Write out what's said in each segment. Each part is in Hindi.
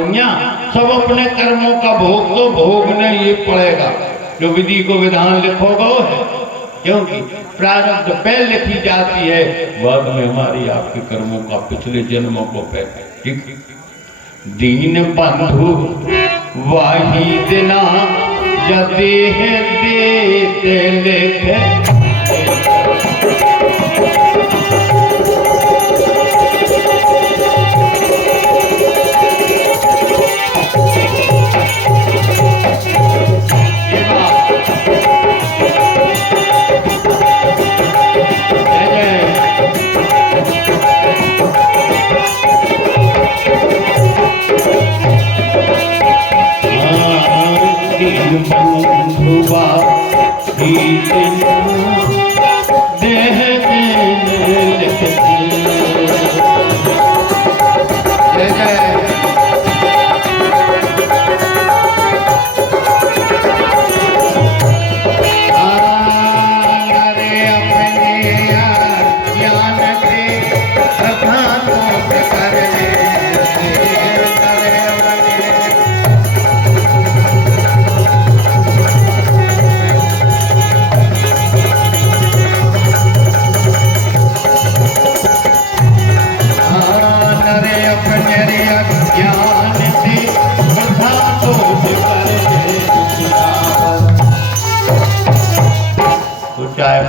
सब अपने कर्मों का भोग तो भोगना ये पड़ेगा। जो विधि को विधान लिखोगा है, क्योंकि प्रारब्ध पहले लिखी जाती है, बाद में हमारी आपके कर्मों का पिछले जन्मों को पहले। ठीक, दीन बंधु वाही दिना जदे देते लिखे बंधुआ देह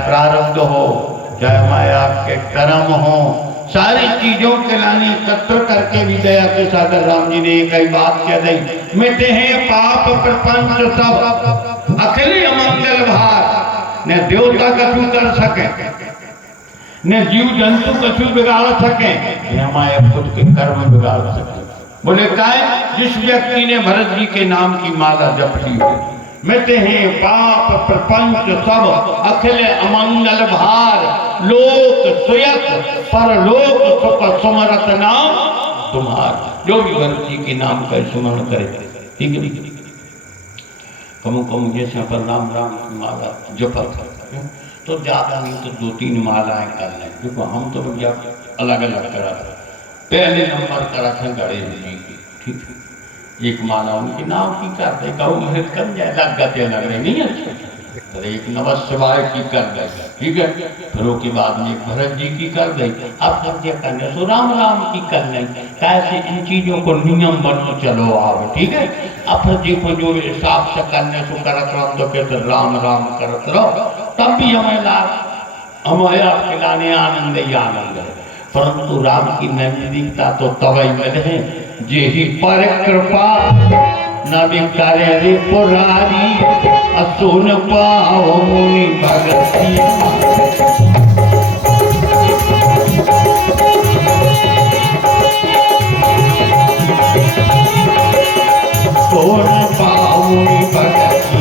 प्रारब्ध हो, चाहे माया के कर्म हो, सारी चीजों के लाने एकत्र करके भी दया के सागर राम जी ने कई बात कह दी। मिटे हैं पाप प्रपंच सब अकेले अमंगल भार। न देवता कछु कर सके, न जीव जंतु कछु बिगाड़ सके, न माया खुद के कर्म बिगाड़ सके। बोले काय, जिस व्यक्ति ने भरत जी के नाम की माला जप ली हो। मिटे हैं पाप प्रपंच सब अखिल अमंगल भार, लोक सुयत परलोक सुख सुमरत नाम तुम्हार। जो भी भरत जी के नाम का स्मरण करे, ठीक है, कमु कमु जैसे पर राम राम की माला जपत तो ज्यादा नहीं तो 2-3 मालाएं कर लें। देखो हम तो भैया अलग अलग करा, पहले नंबर करा था गणेश जी की, ठीक है, एक माला उनके नाम की कर दे, कहूँ कर जाए, लग गते लग रहे नहीं अच्छे, अरे एक नमः शिवाय की कर दे, ठीक है, फिर उसके बाद में एक भरत जी की कर दे। अब जब ये करने सो राम राम की कर लें, कैसे इन चीजों को नियम बनो चलो आओ, ठीक है। अब फिर जी को जो हिसाब से करने सो करत रहो, तो कहते राम राम करत रहो, तब भी हमें लाभ, हमारे आपके लाने आनंद ही आनंद है। परंतु राम की नैतिकता तो तवई में है, जेहि पर कृपा नबी करे रे पुरारी, असुन पाओ मुनि भगती। सोन पाओ मुनि भगती,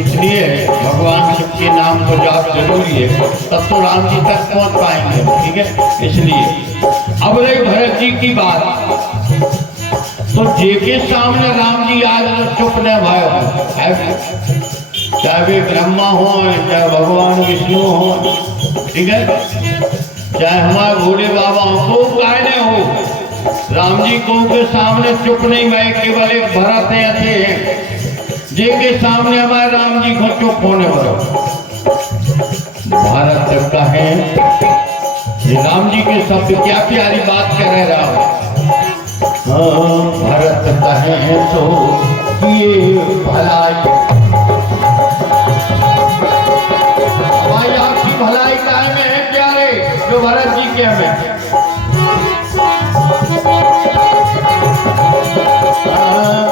इसलिए भगवान सबके नाम को जाप जरूरी है, तब तो राम जी तक पहुंच पाएंगे, ठीक है। इसलिए अब रही भरत जी की बात, तो जे के सामने राम जी आज तो चुप न भाई, चाहे वे ब्रह्मा हो, चाहे भगवान विष्णु हो, ठीक है, चाहे हमारे भोले बाबा हो, को कायने हो, राम जी को के सामने चुप नहीं भाई। केवल एक भरत ऐसे हैं जिनके सामने हमारे राम जी को चुप होने वाला। भारत कहे ये राम जी के शब्द क्या प्यारी बात कह रहे राम। भरत कहे तो ये भलाई, हमारी आपकी भलाई काहे में है प्यारे, जो भरत जी के हमें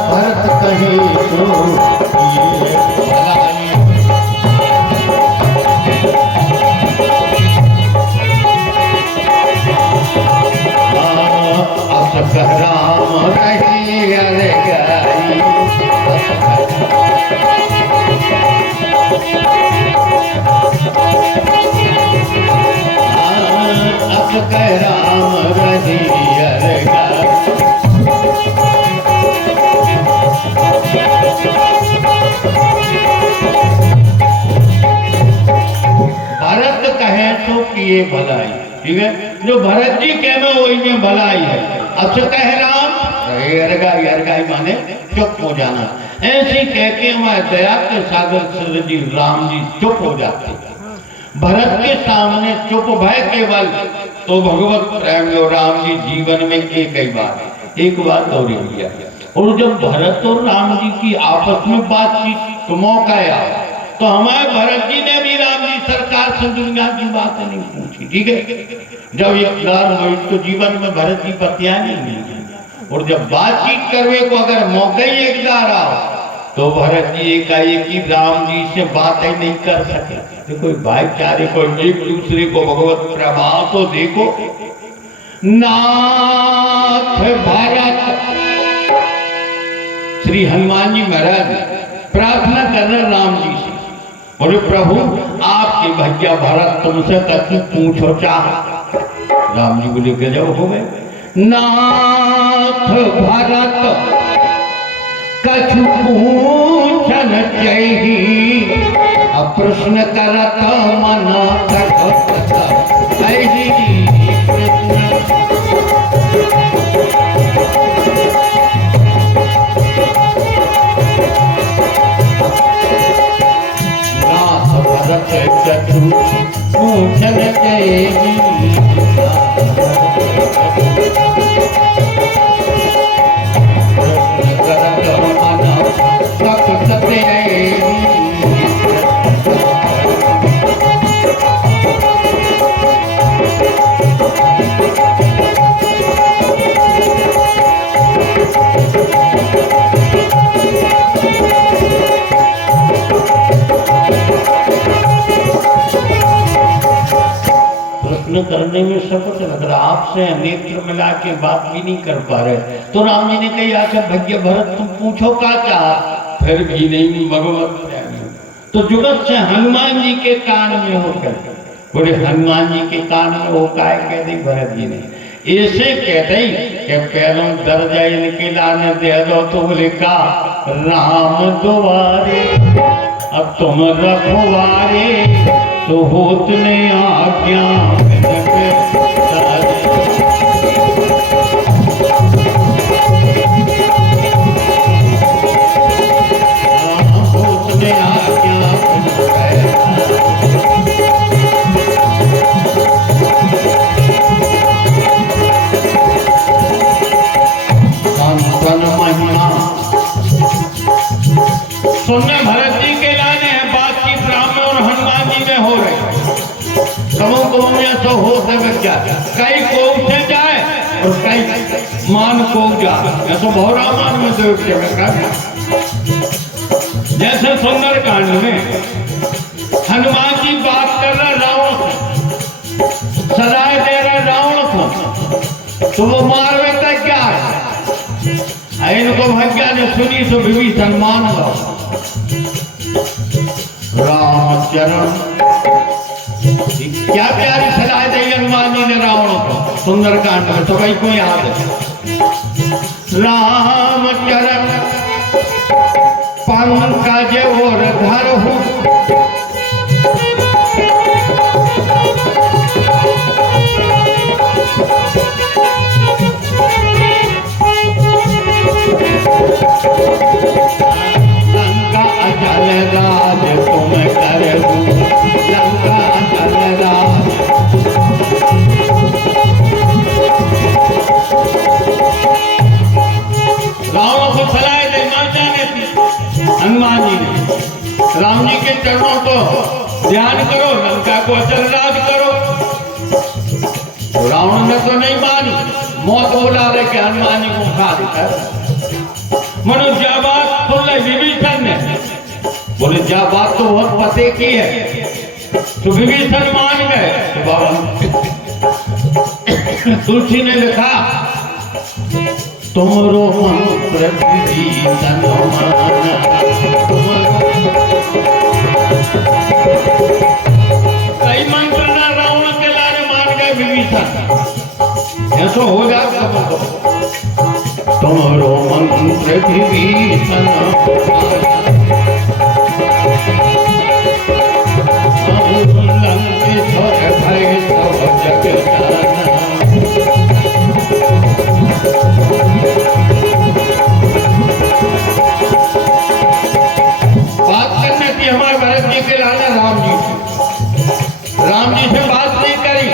भरत कहे तो ये भलाई। अस राम रही अरे गाई, अस राम रही अरे गाई। तो किए भलाई, ठीक है। जो भरत जी कह में वही में भलाई है। अब से कह राम अरगाई, अरगाई माने चुप हो जाना। ऐसे कह के वह दया के सागर श्री जी राम जी चुप हो जाते। भरत के सामने चुप भय केवल तो भगवत प्रेम जो राम जी जीवन में एक बात और लिया। और जब भरत और राम जी की आपस में बातचीत तो मौका आया तो हमारे भरत जी ने भी राम जी सरकार से दुनिया की बातें नहीं पूछी, ठीक है। जब इकरार हुई तो जीवन में भरत जी पतिया नहीं मिली। और जब बातचीत करने को अगर मौका ही एक बार आओ तो भरत जी एकाएक राम जी से बातें नहीं कर सके। तो कोई भाईचारे को एक दूसरे को भगवत प्रभाव तो देखो। नाथ भरत श्री हनुमान जी महाराज प्रार्थना कर रहे राम जी से, बोले प्रभु आपके भैया भरत तुमसे कछु पूछो चाह। राम जी बोले गजब हो गए। नाथ भरत कछु पूछन चाहिए, प्रश्न करत मन नाथ भरत कछु पूछन चाहिए, करने में शपथ लग रहा, आपसे नेत्र मिला के बात भी नहीं कर पा रहे। तो राम जी ने कही आशा भैया भरत तुम पूछो क्या चाह, फिर भी नहीं भगवत। तो जुगत से हनुमान जी के कान में होकर बोले हनुमान जी के कान में हो काय कह दी भरत जी ने ऐसे कह दी कि पैरों दर जाए इनके लाने दे दो। तो बोले का राम द्वारे अब तुम रखवारे तो होत ने आज्ञा सुनने भरत जी के लाने हैं बातचीत राम और हनुमान जी में हो रही। समूह को में तो हो सके क्या कई कोप से जाए और कई मान को जाए। ऐसा बहुरा मान में तो जैसे सुंदर कांड में हनुमान जी बात कर रहे रावण से, सजाए दे रहे रावण को, तो वो मार बेटा क्या है। इनको भैया ने सुनी तो विभीषण मान लो। रामचरण क्या प्यारी सलाह दी हनुमान जी ने रावण को सुंदरकांड में, तो भाई को याद है। रामचरण पंकज और धर हूँ, लंका अचल राज तुम कर दूं, लंका अचल राज। रावण को सलाह दे जाने थी हनुमान जी ने, राम जी के चरणों को ध्यान करो, लंका को अचल राज करो। रावण ने तो नहीं मानी, मौत बोला रहे कि हनुमान जी को खा देता। मनुष्य बात सुन ले विभीषण ने, बोले जा बात तो बहुत पते की है। तो विभीषण मान गए। तो बाबा तुलसी ने लिखा तुमरो मन विभीषण माना, कई मंत्र ना रावण के लाने मान गए विभीषण। ऐसा हो जाता तुम्हारो मंत्र विभीषण लंकेश्वर भय के लाना राम जी से। राम जी से बात नहीं करी,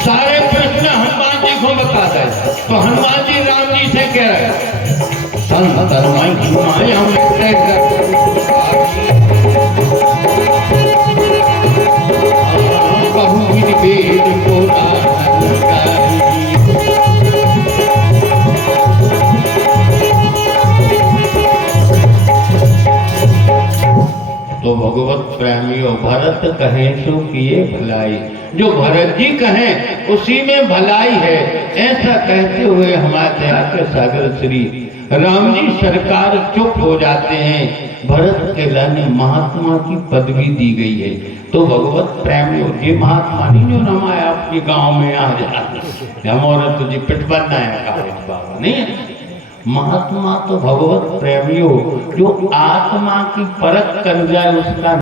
सारे प्रश्न हनुमान जी को बता दे। तो हनुमान जी राम जी से कह रहे तो भगवत प्रेमियों भरत कहे सो किए भलाई, जो भरत जी कहें उसी में भलाई है। ऐसा कहते हुए हमारे दया के सागर श्री राम जी सरकार चुप हो जाते हैं। भरत के लाने महात्मा की पदवी दी गई है। तो भगवत प्रेमियों ये महात्मा नहीं जो रमाए आपके गांव में आ जाते हमारा तुझे पिट बनना है बाबा नहीं है। महात्मा तो भगवत प्रेमियों जो आत्मा की परख कर जाए उसका